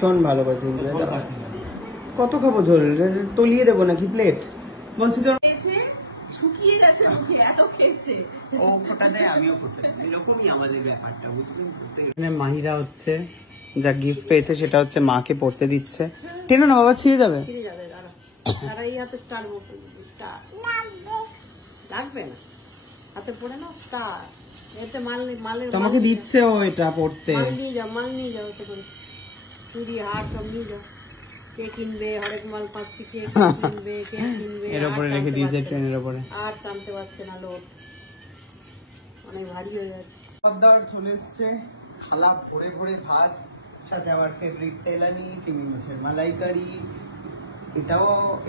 ভীষণ ভালোবাসি। কত খাবো ঝোল? তলিয়ে দেবো নাকি প্লেট? বলছি তো শুকিয়ে গেছে মুখে, এত খেয়েছে। ও ফোটা দেয়, আমিও ফোটা দেয়, এরকমই আমাদের ব্যাপারটা, বুঝলেন? মাহিরা হচ্ছে যা গিফট পেয়েছে সেটা হচ্ছে মাকে পড়তে দিচ্ছে। টেনো না বাবা, ছিঁড়ে যাবে। তোমাকে দিচ্ছে ও এটা পড়তে। মাল নিয়ে যাও, চুড়ি হার সব নিয়ে যাও। কে কিনবে হরেক মাল পাচ্ছি, কে কিনবে, কে কিনবে। এর উপরে রেখে দিয়েছে ট্রেনের উপরে। আর টানতে পারছে না লোড, অনেক ভারী হয়ে যাচ্ছে। খাবার চলে এসছে, থালা ভরে ভরে ভাত, সাথে আমার ফেভারিট তেলানি, চিংড়ি মাছের মালাইকারি,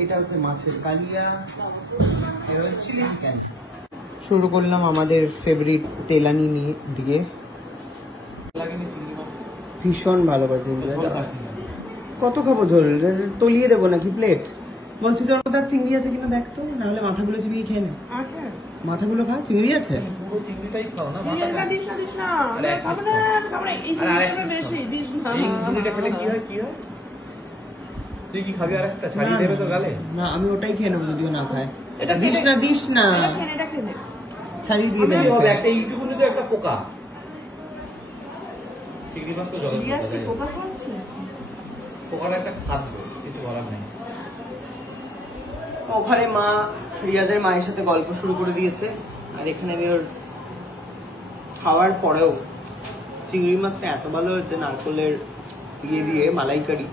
এটা হচ্ছে মাছের কালিয়া, এটা হচ্ছে চিলি চিকেন। শুরু করলাম আমাদের ফেভারিট তেলানি দিয়ে। ভীষণ ভালোবাসি। কত খাবো ঝোল? তলিয়ে দেবো নাকি প্লেট? বলছি তোর তার চিংড়ি আছে কিনা দেখতো, না হলে মাথাগুলো চিবিয়ে খেয়ে নে। মাথাগুলো খা, চিংড়ি আছে? চিংড়িটাই খাও না, তুই কি খাবি? আরেকটা ছাড়িয়ে দেবে তো গালে? না, আমি ওটাই খেয়ে নেবো যদিও না খায়। দিস না ছাড়িয়ে দিয়ে দেবে। একটা ইউটিউবে তো একটা পোকা, চিংড়ি মাছ তো জল পোকার একটা খাদ্য, কিছু বলার নেই। ওখানে মা রিয়াজের মায়ের সাথে গল্প শুরু করে দিয়েছে, আর এখানে আমি ওর খাওয়ার পরেও চিংড়ি মাছটা এত ভালো হয়েছে, নারকলের দিয়ে মালাইকারি।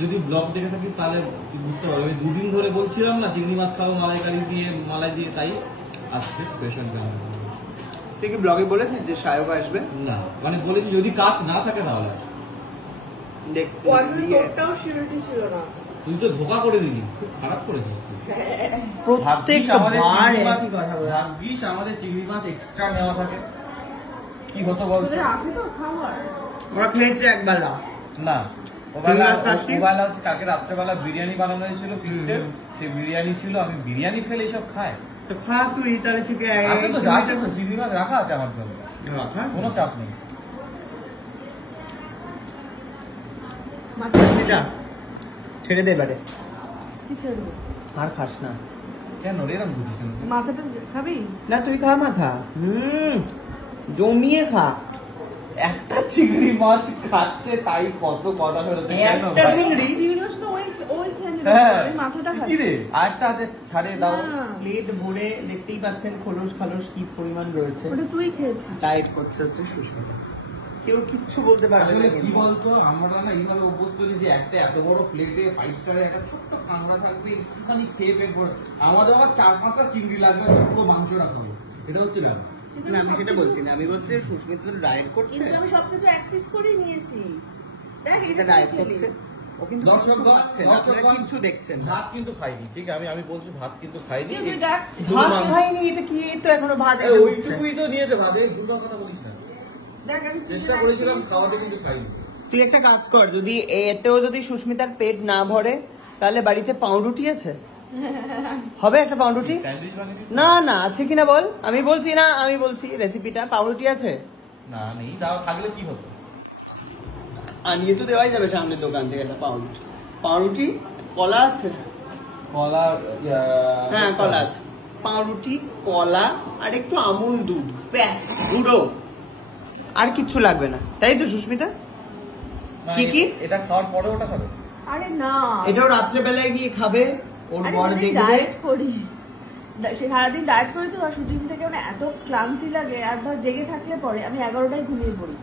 যদি ব্লগ দেখে থাকিস তাহলে বুঝতে পারবি, দুদিন ধরে বলছিলাম না চিংড়ি মাছ খাবো মালাইকারি দিয়ে, মালাই দিয়ে, তাই আজকে স্পেশাল। তুই কি ব্লগে বলেছিস যে সায়ক আসবে? না, মানে বলেছি যদি কাজ না থাকে তাহলে তুই তো ধোকা করে দিলি, খুব খারাপ করেছিস। ভাগ্যিস আমাদের চিংড়ি মাছ এক্সট্রা নেওয়া থাকে, কি হতো বলতো? ওরা খেয়েছে একবেলা না, ওবেলা হচ্ছে কালকে রাত্রেবেলা বিরিয়ানি বানানো হয়েছিল ফিস্টের, সেই বিরিয়ানি ছিল, আমি বিরিয়ানি ফেলে এইসব খায়। তো খা তুই, তাহলে চিংড়ি মাছ রাখা আছে আমার জন্য, কোনো চাপ নেই। ছেড়ে দে এবারে, আর খাস না কেন? এরকম বুঝিস মাথাটা খাবি না? তুই খা মাথা, জমিয়ে খা। একটা চিংড়ি মাছ খাচ্ছে তাই কত কথা বেরোচ্ছে। একটা চিংড়ি আরেকটা আছে, ছাড়িয়ে দাও। প্লেট ভরে দেখতেই পাচ্ছেন খোলস খালস কি পরিমাণ রয়েছে। তুই খেয়েছিস। ডায়েট করছে হচ্ছে সুস্মিতা, কেউ কিচ্ছু বলতে পারবে না। কি বলতো, আমরা না এইভাবে অভ্যস্ত নেই যে একটা এত বড় প্লেটে 5 স্টারে একটা ছোট্ট কাঁকড়া থাকবে, একটুখানি খেয়ে পেট ভরে। আমাদের আবার 4-5টা চিংড়ি লাগবে, পুরো মাংস রাখবে, এটা হচ্ছে ব্যাপার। না, আমি সেটা বলছি না, আমি বলছি সুস্মিতা ডায়েট করছে। আমি সবকিছু এক পিস করে নিয়েছি, দেখ এটা ডায়েট করছে। ও কিন্তু কিছু দেখছেন ভাত কিন্তু খাইনি, ঠিক আছে? আমি বলছি ভাত কিন্তু খাইনি, ভাত খাইনি, এটা কি? তো এখনো ভাত, ওইটুকুই তো নিয়েছে ভাত, এই দুটোর কথা বলিস না। চেষ্টা করেছিলাম খাওয়াতে, কিন্তু খাইনি। তুই একটা কাজ কর, যদি এতেও যদি সুস্মিতার পেট না ভরে, তাহলে বাড়িতে পাউরুটি আছে, হবে একটা পাউরুটি? না না, আছে কিনা বল। আমি বলছি না, আমি বলছি রেসিপিটা। পাউরুটি আছে না? নেই, তাও থাকলে কি হতো? আনিয়ে তো দেওয়াই যাবে সামনের দোকান থেকে একটা পাউরুটি। কলা আছে? কলা, হ্যাঁ কলা আছে। পাউরুটি, কলা আর একটু আমুল দুধ, ব্যাস, গুঁড়ো, আর কিচ্ছু লাগবে না, তাই তো সুস্মিতা? কি এটা খাওয়ার পরে ওটা খাবে? আরে না, এটাও রাত্রেবেলায় গিয়ে খাবে, ওর বর দেখবে। ডায়েট করি, সারাদিন ডায়েট করি তো, শুটিং থেকে এত ক্লান্তি লাগে, আর ধর জেগে থাকলে পরে আমি 11টায় ঘুমিয়ে পড়ি,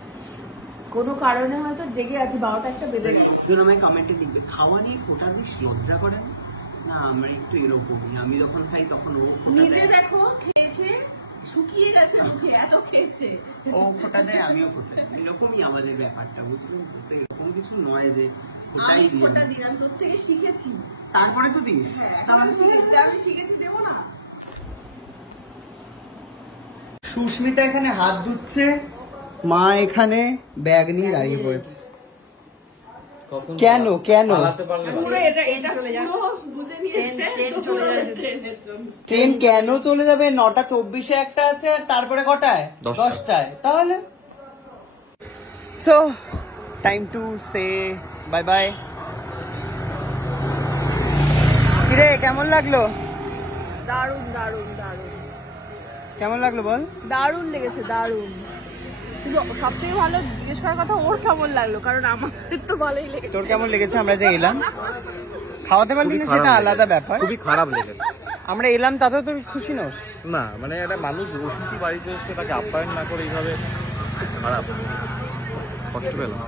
কোনো কারণে হয়তো জেগে আছি, 12টা একটা বেজে গেছে। একজন আমায় কমেন্টে লিখবে, খাওয়া নিয়ে কোটা বেশ লজ্জা করে না? আমরা একটু এরকমই, আমি যখন খাই তখন ও নিজে দেখো খেয়েছে, শুকিয়ে গেছে মুখে, এত খেয়েছে। ও ফোটা দেয়, আমিও ফোটা দেয়, এরকমই আমাদের ব্যাপারটা, বুঝলেন? তো এরকম কিছু নয় যে আমি ফোটা দিলাম, তোর থেকে শিখেছি, তারপরে তো দিস। আমি শিখেছি, দেবো না? সুস্মিতা এখানে হাত ধুচ্ছে, মা এখানে ব্যাগ নিয়ে দাঁড়িয়ে পড়েছে। কেন ট্রেন কেন চলে যাবে? 9:24-এ একটা আছে, আর তারপরে কটায়? 10টায়। তাহলে time to say bye bye. কিরে কেমন লাগলো? দারুণ দারুণ দারুণ। কেমন লাগলো বল? দারুণ লেগেছে, দারুণ। কিন্তু সব থেকে ভালো জিজ্ঞেস করার কথা ওর কেমন লাগলো, কারণ আমাদের তো ভালোই লেগেছে। তোর কেমন লেগেছে? আমরা যে এলাম খাওয়াতে পারলি না সেটা আলাদা ব্যাপার, খুবই খারাপ লেগেছে। আমরা এলাম তাতেও তুই খুশি নস? না মানে একটা মানুষ অতিথি বাড়িতে এসে তাকে আপ্যায়ন না করে এইভাবে খুব খারাপ, কষ্ট পেলাম।